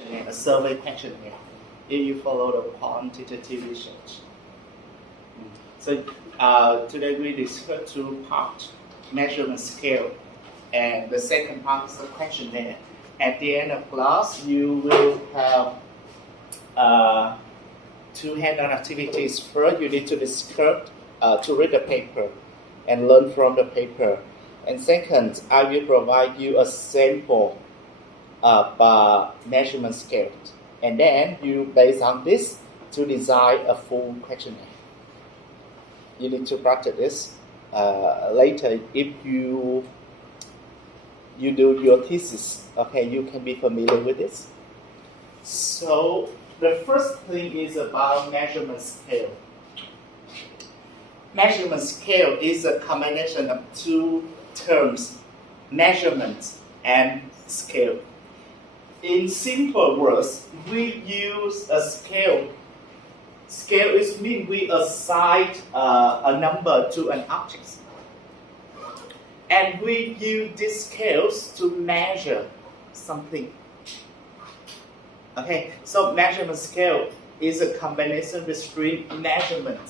a survey questionnaire if you follow the quantitative research. So today we discuss two parts, measurement scale, and the second part is the questionnaire. At the end of class, you will have two hands-on activities. First, you need to discuss, to read the paper and learn from the paper. And second, I will provide you a sample of measurement scale. And then you, based on this, to design a full questionnaire. You need to practice this later. If you do your thesis, okay, you can be familiar with this. So the first thing is about measurement scale. Measurement scale is a combination of two terms, measurement and scale. In simple words, we use a scale. Scale is mean we assign a number to an object. And we use these scales to measure something. Okay, so measurement scale is a combination between measurement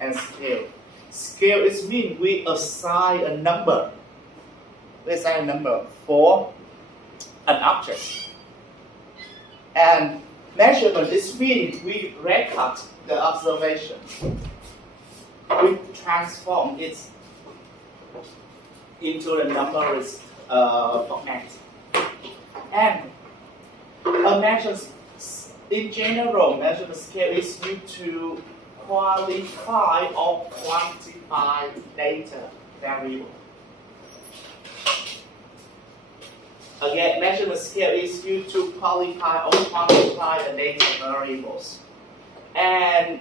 and scale. Scale is mean we assign a number. We assign a number for an object. And measurement is mean we record the observation. We transform it into the numeric format. And a measurement, in general, measurement scale is used to qualify or quantify data variable. Again, measurement scale is used to qualify or quantify the data variables. And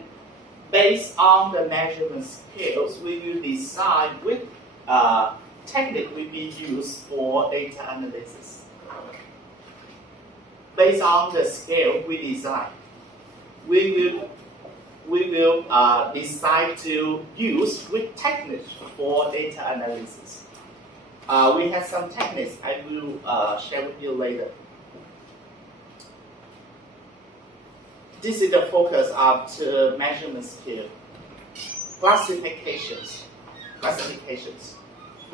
based on the measurement scales, we will decide which technique will be used for data analysis. Based on the scale we design, we will decide to use which techniques for data analysis. We have some techniques I will share with you later. This is the focus of the measurement scale. Classifications.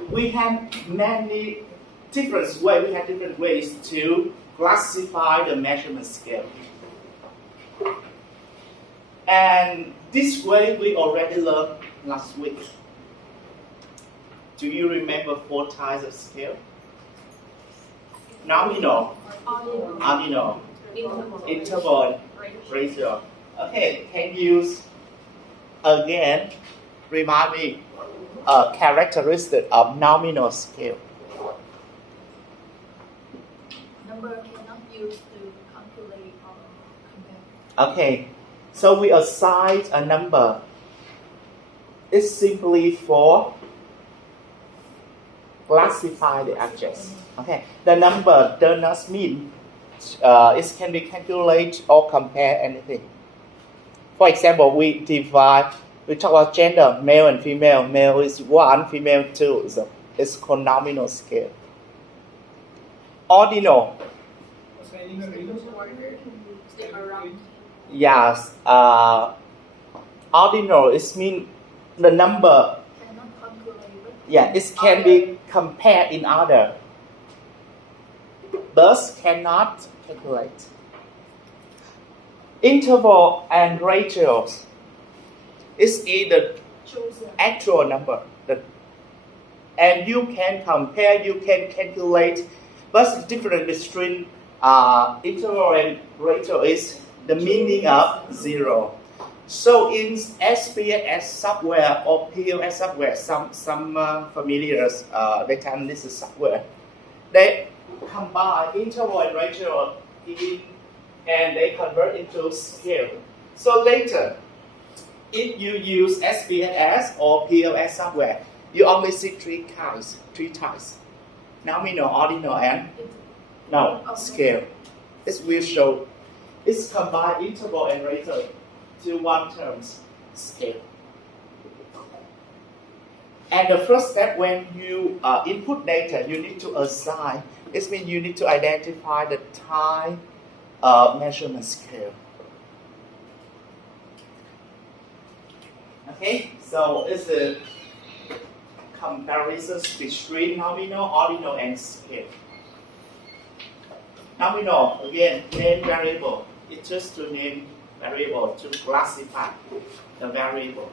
We have many different ways. We have different ways to classify the measurement scale. And this way we already learned last week. Do you remember 4 types of scale? Nominal, ordinal, interval, ratio. Okay, can you again remind me a characteristic of nominal scale? Number cannot use to calculate or compare. Okay, so we assign a number. It's simply for classify the objects. Okay, the number does not mean it can be calculated or compare anything. For example, we talk about gender, male and female. Male is 1, female 2. So it's called nominal scale. Ordinal. Yes. Ordinal is mean the number. Yeah, it can be compared in order, but cannot calculate. Interval and ratios is either actual number, and you can compare, you can calculate, but the difference between interval and ratio is the meaning of 0. So in SPSS software or PLS software, some familiar data analysis software, they combine interval and ratio and they convert into scale. So later, if you use SPSS or PLS software, you only see 3 types: nominal, ordinal, and scale. It will show it's combined interval and ratio to one term, scale. And the first step when you input data, you need to assign. It means you need to identify the time measurement scale. Okay, so it's a comparison between nominal, ordinal, and scale. Nominal, again, name variable. It's just to name variable to classify the variable.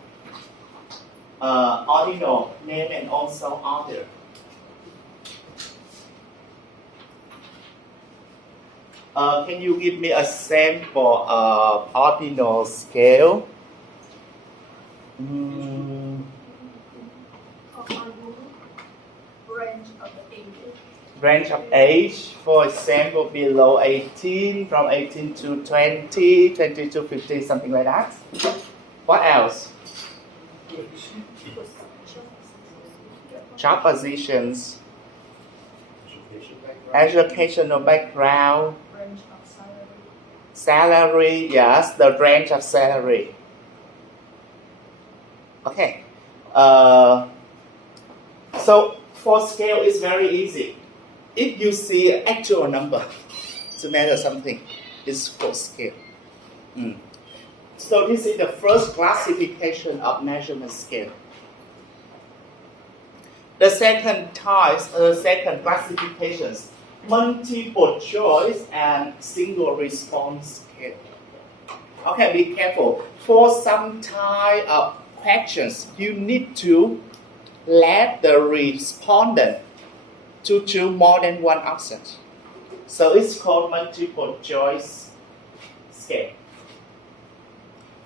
Ordinal, name and also order. Can you give me a sample of ordinal scale? Range of the ages. Range of age, for example, below 18, from 18 to 20, 20 to 50, something like that. What else? Job positions, educational background, Range of salary. salary, yes, the range of salary. Okay. So for scale, it's very easy. If you see an actual number to measure something, it's for scale. So this is the first classification of measurement scale. The second classifications, multiple choice and single response scale. Okay, be careful. For some type of questions, you need to let the respondent to choose more than one option. So it's called multiple choice scale.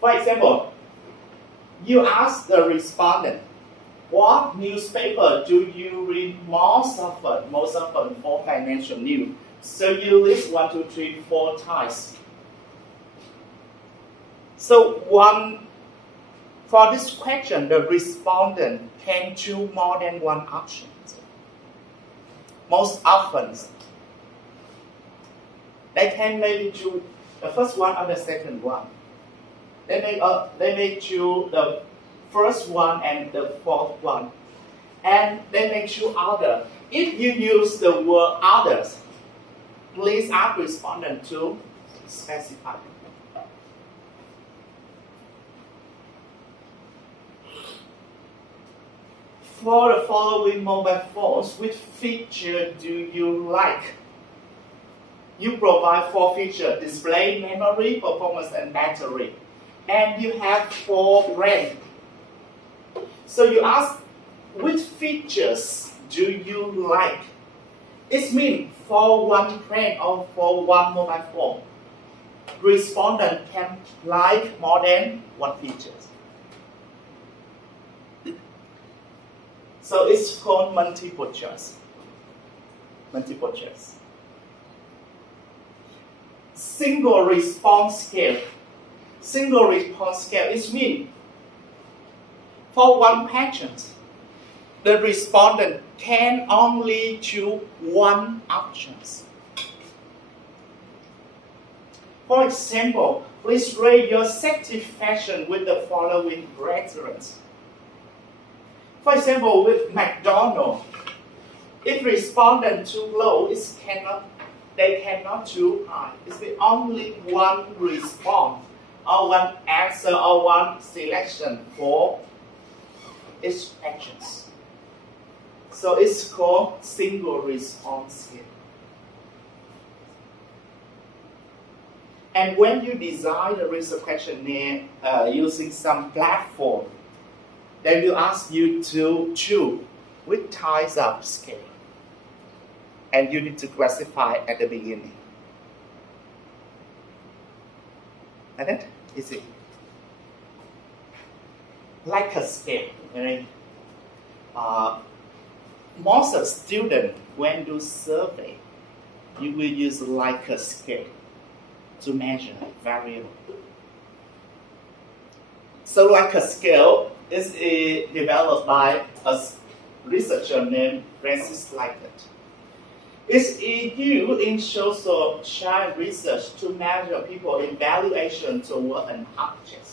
For example, you ask the respondent, what newspaper do you read most often for financial news? So you list 1, 2, 3, 4 types. So for this question, the respondent can choose more than one option. Most often, they can maybe choose the first one or the second one. They may choose the first one and the fourth one. And they may choose other. If you use the word others, please ask respondent to specify. For the following mobile phones, which feature do you like? You provide 4 features: display, memory, performance, and battery. And you have 4 brands. So you ask, which features do you like? It means for one brand or for one mobile phone, respondent can like more than one feature. So it's called multiple choice. Multiple choice. Single response scale. Single response scale is mean for one question, the respondent can only choose one option. For example, please rate your satisfaction with the following reference. For example, with McDonald's, if respondent too low, they cannot choose high. It's the only one response or one answer or one selection for its actions. So it's called single response scale. And when you design the research questionnaire using some platform, they will ask you to choose which types of scale. And you need to classify at the beginning. And that is it. Likert scale. Right? Most of students, when do survey, you will use Likert scale to measure variable. So Likert scale is developed by a researcher named Francis Likert. It's used in social child research to measure people's evaluation toward an object.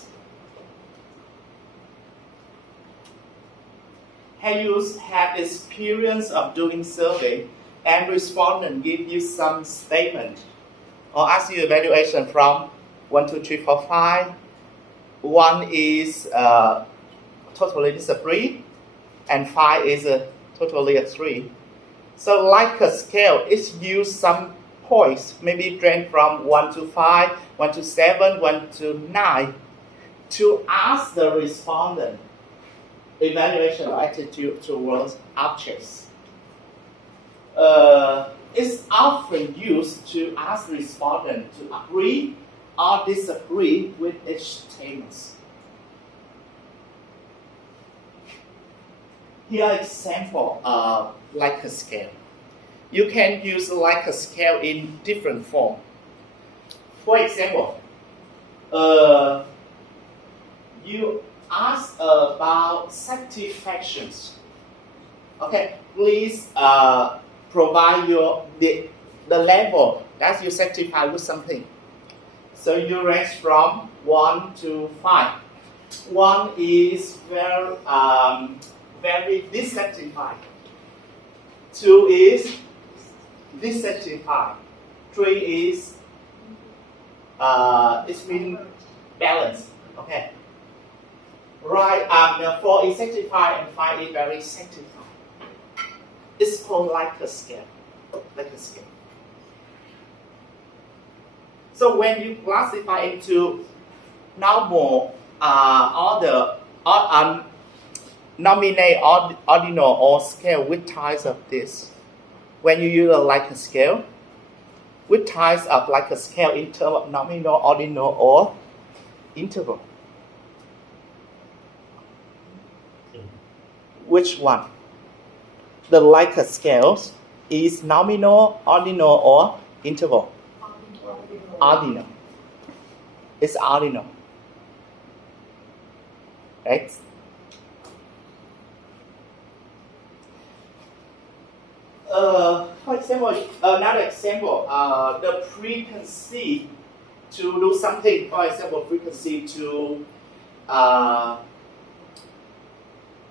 Have you had experience of doing survey and respondent give you some statement or ask you evaluation from 1, 2, 3, 4, 5. 1 is totally disagree, and 5 is totally agree. So Likert scale is use some points, maybe range from 1 to 5, 1 to 7, 1 to 9, to ask the respondent evaluation or attitude towards objects. It's often used to ask the respondent to agree or disagree with each statement. Here are example of Likert scale. You can use Likert scale in different form. For example, you ask about satisfactions. Okay, please provide the level that you satisfy with something. So you range from 1 to 5. 1 is very dissatisfied. 2 is dissatisfied. 3 is it's been balanced. Okay. Right. 4 is satisfied and 5 is very satisfied. It's called Likert scale. Likert scale. So when you classify into normal, order, or nominate, ordinal, or scale, which types of this? When you use a Likert scale, which types of Likert scale in terms of nominal, ordinal, or interval? Which one? The Likert scales is nominal, ordinal, or interval? Ordinal. It's ordinal. Right? For example, another example, the frequency to do something. For example, frequency to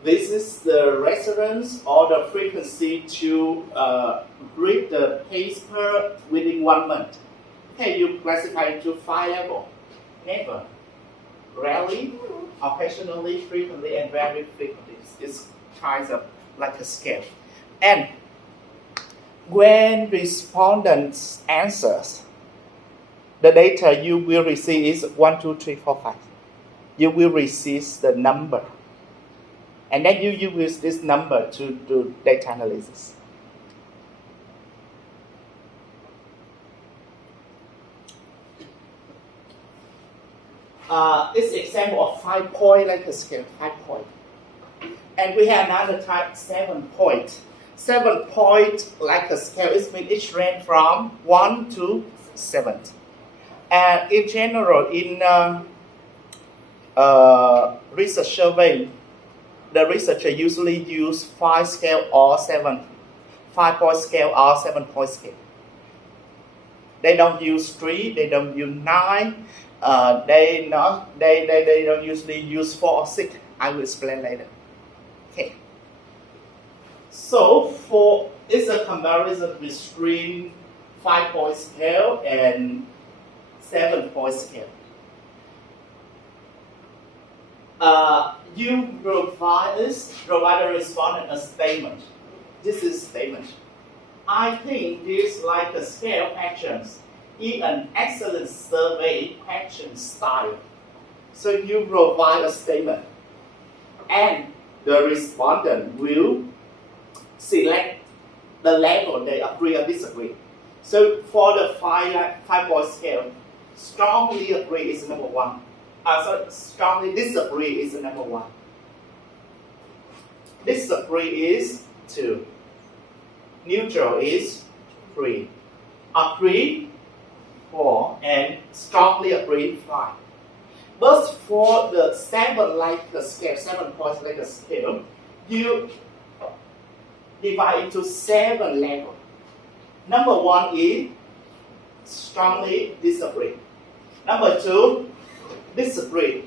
visit the restaurants, or the frequency to read the paper within 1 month. Okay, you classify into 5 levels. Never, rarely, occasionally, frequently, and very frequently. It's kinds of like a scale. And when respondents answers, the data you will receive is 1, 2, 3, 4, 5. You will receive the number. And then you use this number to do data analysis. It's example of 5-point Likert scale, 5-point. And we have another type, 7-point. 7-point Likert scale is mean each range from 1 to 7. And in general, in research survey, the researcher usually use 5 scale or 5-point scale or 7-point scale. They don't use 3, they don't use 9, they don't usually use 4 or 6. I will explain later. Okay. So it's a comparison between 5-point scale and 7-point scale. You provide the respondent a statement. This is statement. I think this Likert scale questions is an excellent survey question style. So you provide a statement, and the respondent will select the level they agree or disagree. So for the 5-point scale, strongly agree is number 1. Strongly disagree is number 1. Disagree is 2. Neutral is 3. Agree 4, and strongly agree 5. But for the 7-point Likert scale, you divide into 7 levels. Number 1 is strongly disagree. Number 2, disagree.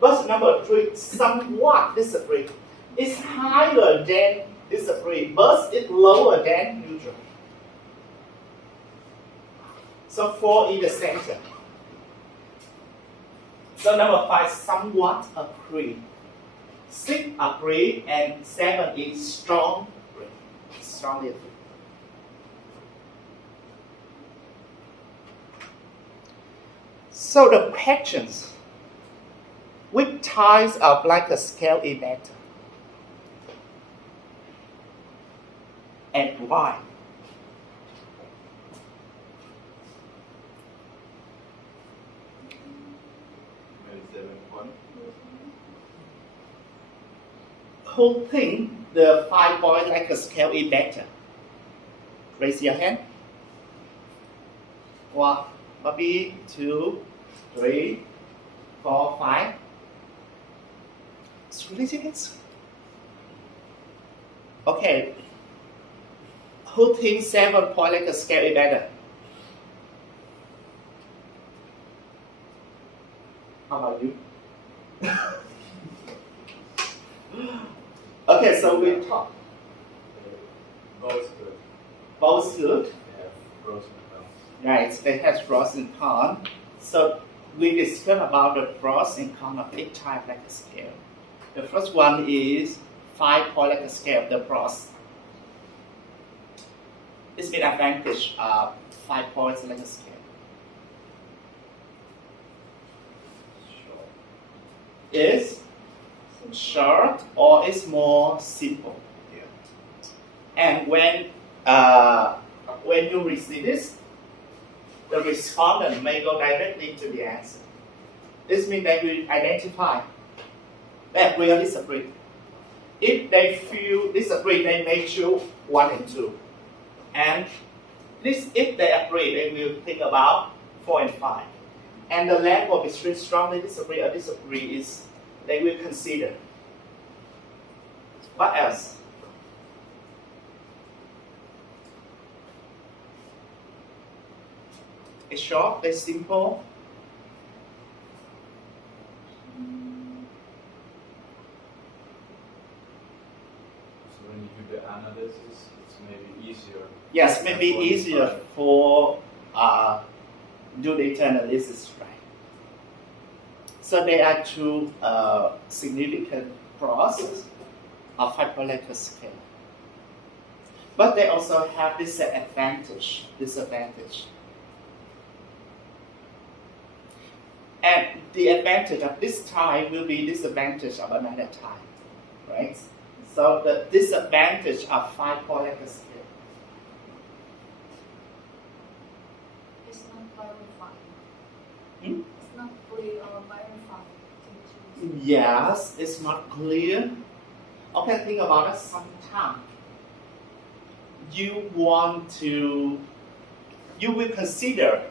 But number 3, somewhat disagree. It's higher than disagree, but it's lower than neutral. So 4 in the center. So number 5 somewhat agree. 6 agree and 7 is strong agree. Strongly agree. So the questions, which types of Likert scale is better? And why? Maybe 7 point. Who think the 5-point Likert scale is better? Raise your hand. 1, maybe 2, 3, 4, 5. It's really serious. Okay. Who thinks 7-point Likert scale is better? How about you? Okay, so we talk. Both good. Both good. They have pros and cons. Right, they have pros and cons. So we discuss about the pros and cons of each type Likert scale. The first one is 5-point Likert scale, the pros. It's been advantage of 5-point Likert scale. Short. Is short or is more simple. Yeah. And when you receive this, the respondent may go directly to the answer. This means they will identify that agree or disagree. If they feel disagree, they may choose 1 and 2. And if they agree, they will think about 4 and 5. And the level between strongly disagree or disagree is they will consider. What else? It's short, it's simple. So when you do the analysis, it's maybe easier. Yes, maybe easier for do data analysis, right? So there are 2 significant pros of 5-point Likert scale. But they also have disadvantage. And the advantage of this time will be disadvantage of another time, right? So the disadvantage of 5-point Likert scale. It's not verified. Hmm? It's not clear or verified to choose. Yes, it's not clear. Okay, think about it. Sometimes you will consider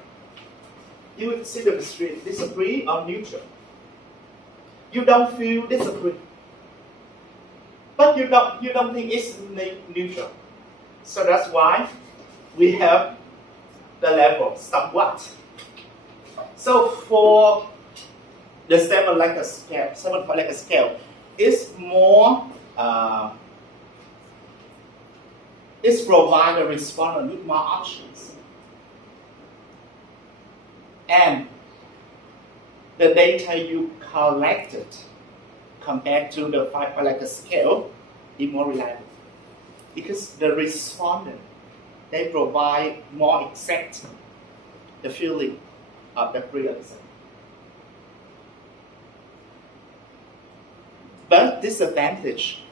disagree or neutral. You don't feel disagree, but you don't think it's neutral. So that's why we have the level somewhat. So for the 7-point Likert scale, is more. It's provide a respondent with more options. And the data you collected compared to the 5-point Likert scale is more reliable. Because the respondent, they provide more exact the feeling of the realism. But disadvantage,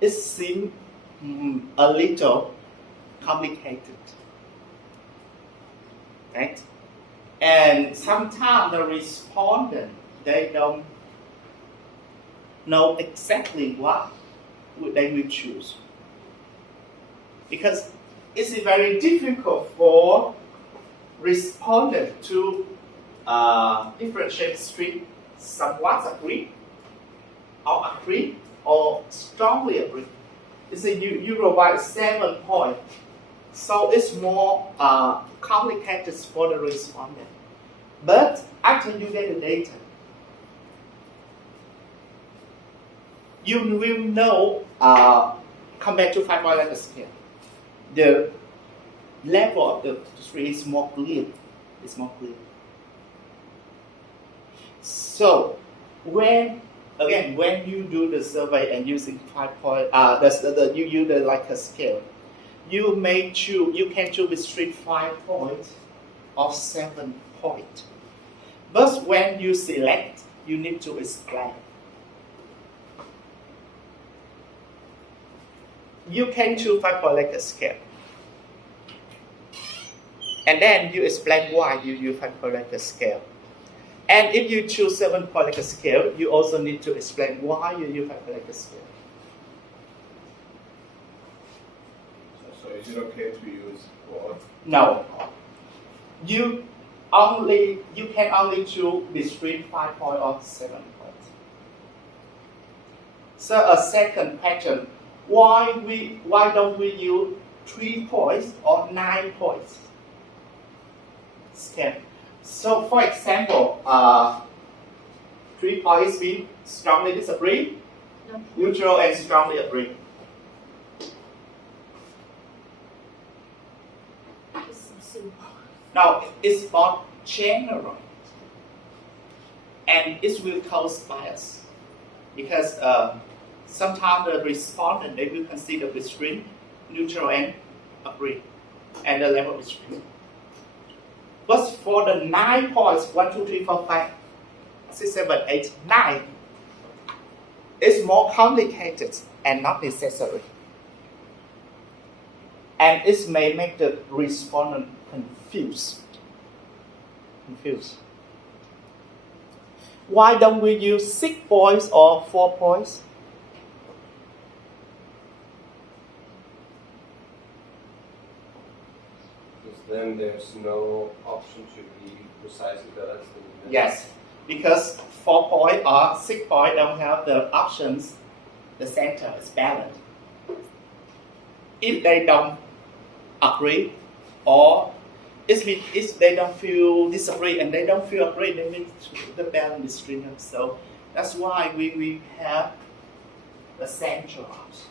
it seems a little complicated, right? And sometimes the respondent, they don't know exactly what they will choose. Because it's very difficult for respondent to differentiate between somewhat agree or strongly agree. It's you provide 7 points, so it's more complicated for the respondent. But after you get the data, you will know compared to 5-point Likert scale, level of the tree is more clear. It's more clear. So when you do the survey and using 5 point, you use the Likert scale, you can choose between 5 points or 7 points. But when you select, you need to explain. You can choose 5 point Likert scale. And then you explain why you use 5 point Likert scale. And if you choose 7 point Likert scale, you also need to explain why you use 5 point Likert scale. So is it okay to use both? No. You can only choose between 5 point or 7 points. So a second question, why don't we use 3 points or 9 points scale? So for example, 3 points mean strongly disagree, neutral and strongly agree. It's simple. Now it's more general, and it will cause bias because sometimes the respondent they will consider between neutral and agree, and the level between. But for the 9 points, 1, 2, 3, 4, 5, 6, 7, 8, 9, it's more complicated and not necessary. And it may make the respondent confused. Why don't we use 6 points or 4 points? Because then there's no option to be precisely balanced in the middle. Yes, because 4 point or 6 point don't have the options. The center is balanced. If they don't agree, or if they don't feel disagree and they don't feel agree, they need the balance between them. So that's why we have the central option.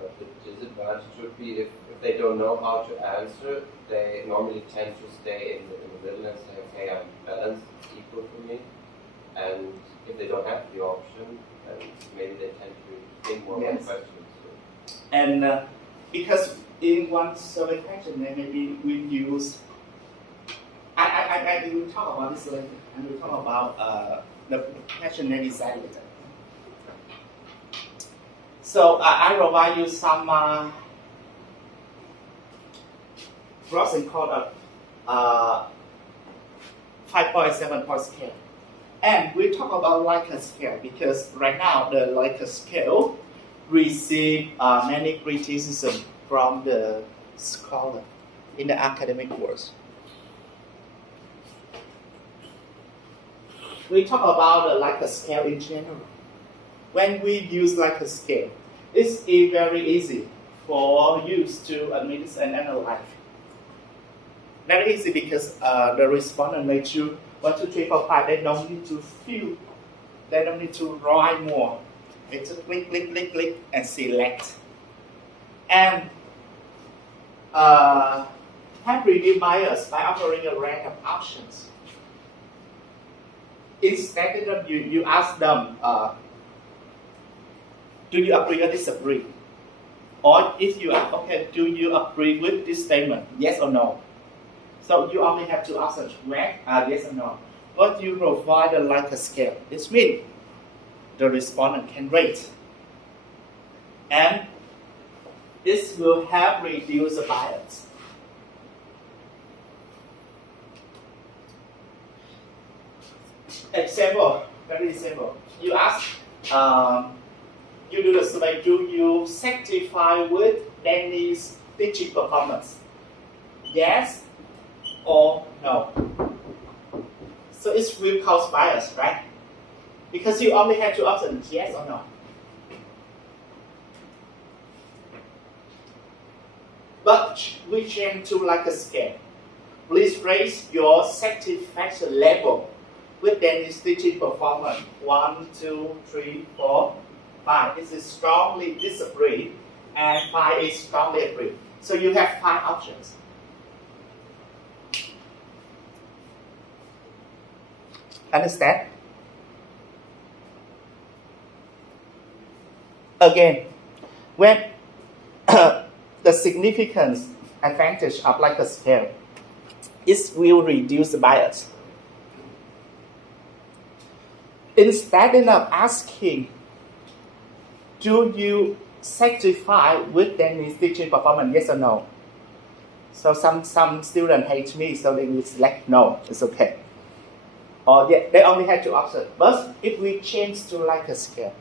But the disadvantage would be if they don't know how to answer, they normally tend to stay in the middle and say, okay, I'm balanced, it's equal for me. And if they don't have the option, then maybe they tend to think more on Yes. questions. And because in one survey question, then maybe we use. I will talk about this later. I will talk about the question that is later. So I provide you some pros and cons of 5 7 point scale. And we talk about Likert scale because right now the Likert scale receive many criticism from the scholar in the academic world. We talk about the Likert scale in general. When we use Likert scale, it's very easy for you to administer and analyze. Very easy because the respondent may choose 1, 2, 3, 4, 5. They don't need to fill. They don't need to write more. They just click, and select. And have reduced bias by offering a range of options. Instead of you ask them, do you agree or disagree? Or if you are, okay, do you agree with this statement? Yes or no? So you only have 2 options, yes or no. But you provide a Likert scale. This means the respondent can rate. And this will help reduce the bias. Example, very simple. You ask, you do the survey, do you satisfy with Danny's teaching performance? Yes or no? So it will cause bias, right? Because you only have 2 options, yes or no. But we change to Likert scale. Please raise your satisfaction level with Danny's teaching performance. 1, 2, 3, 4, 5. This is strongly disagree. and 5 is strongly agree. So you have 5 options. Understand? Again, when the significance advantage of Likert scale is will reduce the bias. Instead of asking, do you satisfy with Danny's teaching performance, yes or no? So some students hate me, so they will select no, it's okay. Or they only have 2 options. But if we change to Likert scale,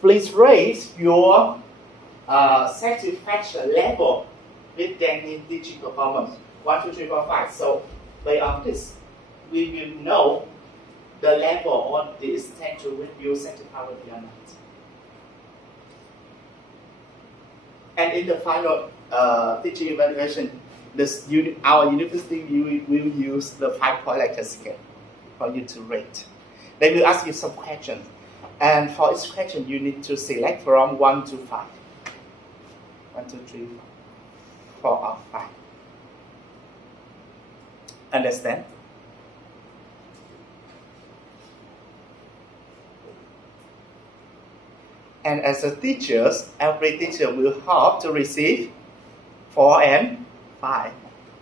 please raise your satisfaction level with Danny's teaching performance. 1, 2, 3, 4, 5. So based on this, we will know the level or the extent to which you satisfy with or not. And in the final teaching evaluation, our university will use the 5-point Likert scale for you to rate. They will ask you some questions. And for each question, you need to select from 1 to 5. 1, 2, 3, 4, or 5. Understand? And as a teacher, every teacher will hope to receive 4 and 5.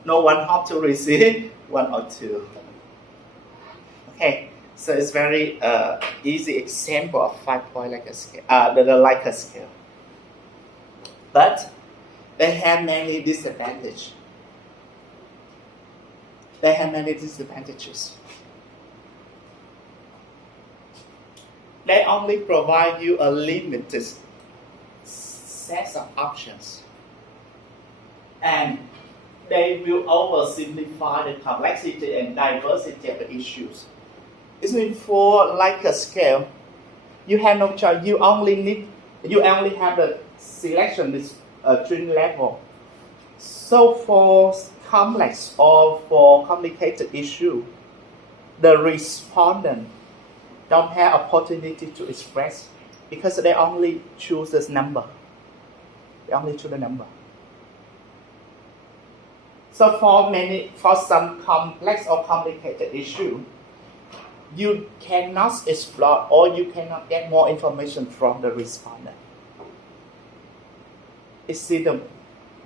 No one hope to receive 1 or 2. Okay, so it's very easy example of 5-point Likert scale, the Likert scale. But they have many disadvantages. They only provide you a limited set of options. And they will oversimplify the complexity and diversity of the issues. It means for Likert scale, you have no choice. You only have the selection this string level. So for complex or for complicated issue, the respondent don't have opportunity to express because they only choose this number. They only choose the number. So for some complex or complicated issue, you cannot explore or you cannot get more information from the respondent. It's the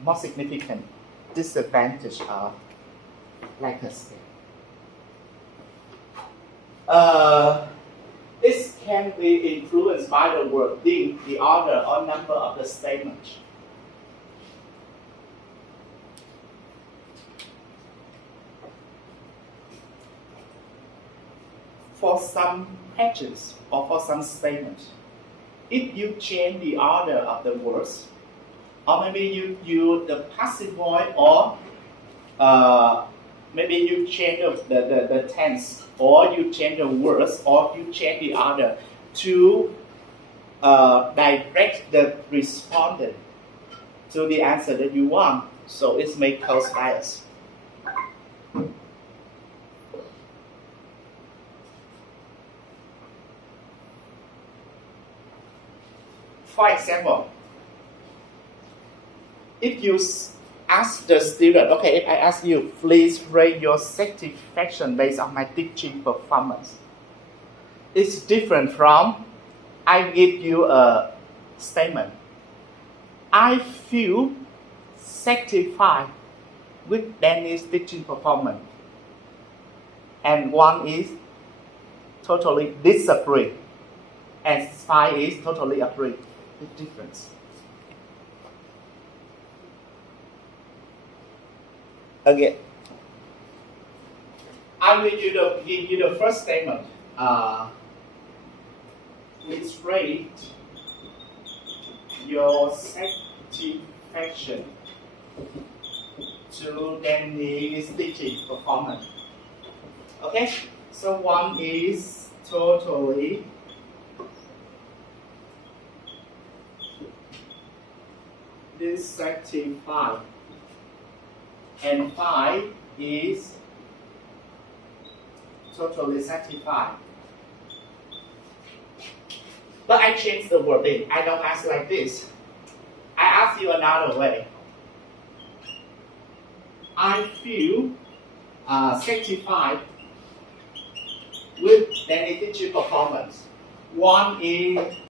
most significant disadvantage of Likert scale. It can be influenced by the wording, the order, or number of the statement. For some patches or for some statements, if you change the order of the words, or maybe you use the passive voice, or maybe you change the tense, or you change the words, or you change the order to direct the respondent to the answer that you want. So it may cause bias. For example, if you ask the student, okay, if I ask you, please rate your satisfaction based on my teaching performance, it's different from I give you a statement. I feel satisfied with Danny's teaching performance. And 1 is totally disagree. And 5 is totally agree. The difference. Again, I will give you the first statement. Please rate your satisfaction to Danny's teaching performance. Okay, so 1 is totally dissatisfied, and 5 is totally satisfied. But I changed the wording. I don't ask like this. I ask you another way. I feel satisfied with Danny teacher performance. One is